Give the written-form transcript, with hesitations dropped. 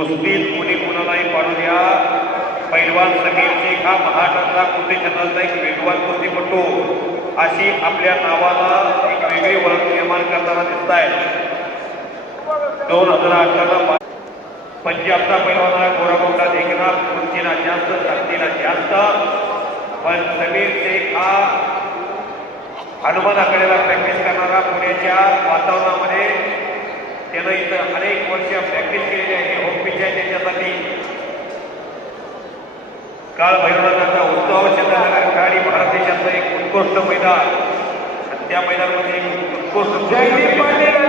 कुस्तीत कोणी कुणालाही पाडू द्या. पैलवान समीर शेख हा महाराष्ट्रातला कुस्ती क्षेत्रातला एक वेगवान कुस्तीपटू अशी आपल्या नावाला एक वेगळी ओळख निर्माण करताना दिसत आहे. 2018 पंजाबचा पैलवान गोरागोंडा देखील कुस्तीला जास्त ताकदीला जास्त, पण समीर शेख हा हनुमानाकडेला प्रॅक्टिस करणारा पुण्याच्या वातावरणामध्ये त्यानं इथं अनेक वर्ष प्रॅक्टिस केलेली आहे. होम पिच आहे त्याच्यासाठी. काळ भैरवनाथाचा उत्सव चंद्रनगर खेळाडी भारत देशातलं एक उत्कृष्ट मैदान. त्या मैदानामध्ये एक उत्कृष्ट